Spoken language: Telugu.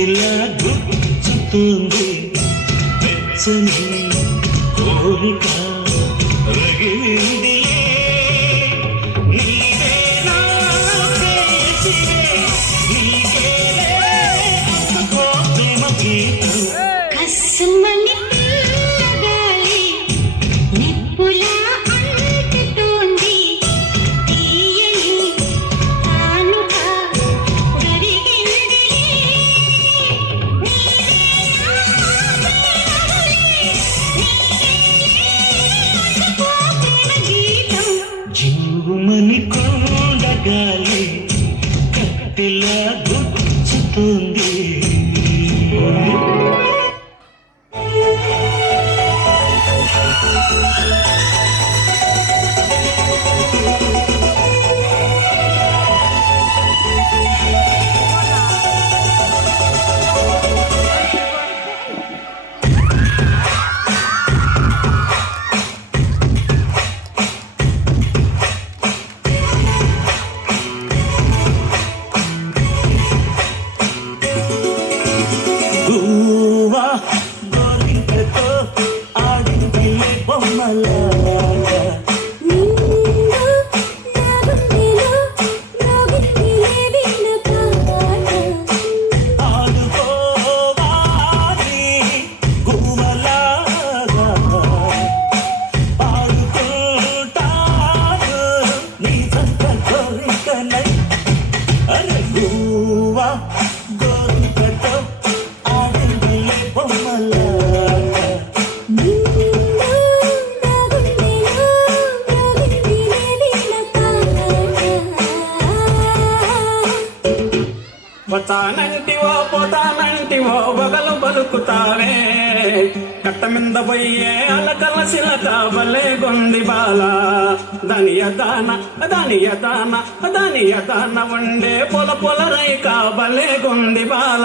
కత్తిలా గుచ్చుతుంది వెచ్చని కోరిక రగిలిందిలే నీవే నా ప్రేయసివే నీకేలే అందుకో ప్రేమ గీతం కస్సుమని పిల్లగాలి నిప్పులా అంటుతోంది తీయని తానుక కరిగిందిలే నీవే నా అందుకో ప్రేమ గీతం జీవమని కొండగాలి కత్తిలా గుచ్చుతుంది గువ్వా గోరింకతో ఆడిందిలే బొమ్మలాగా నిండు నా గుండెలో మ్రోగిందిలే వీణ పాట ఆడుకోవాలి గువ్వలాగా పాడుకుంటాను నీ సంత కోరికనై అరే గువ్వా గోరింకతో ఆడిందిలే బొమ్మలాగా నిండు నా గుండెలో మ్రోగిందిలే వీణ పాట వతానంటివో పోతానంటివో బగలు పలుకుతావే కట్ట మింద పోయే అలకల శిలక బలే గొంది బాల దాని యదాన ఉండే పొల పొల రైక బలే గొంది బాల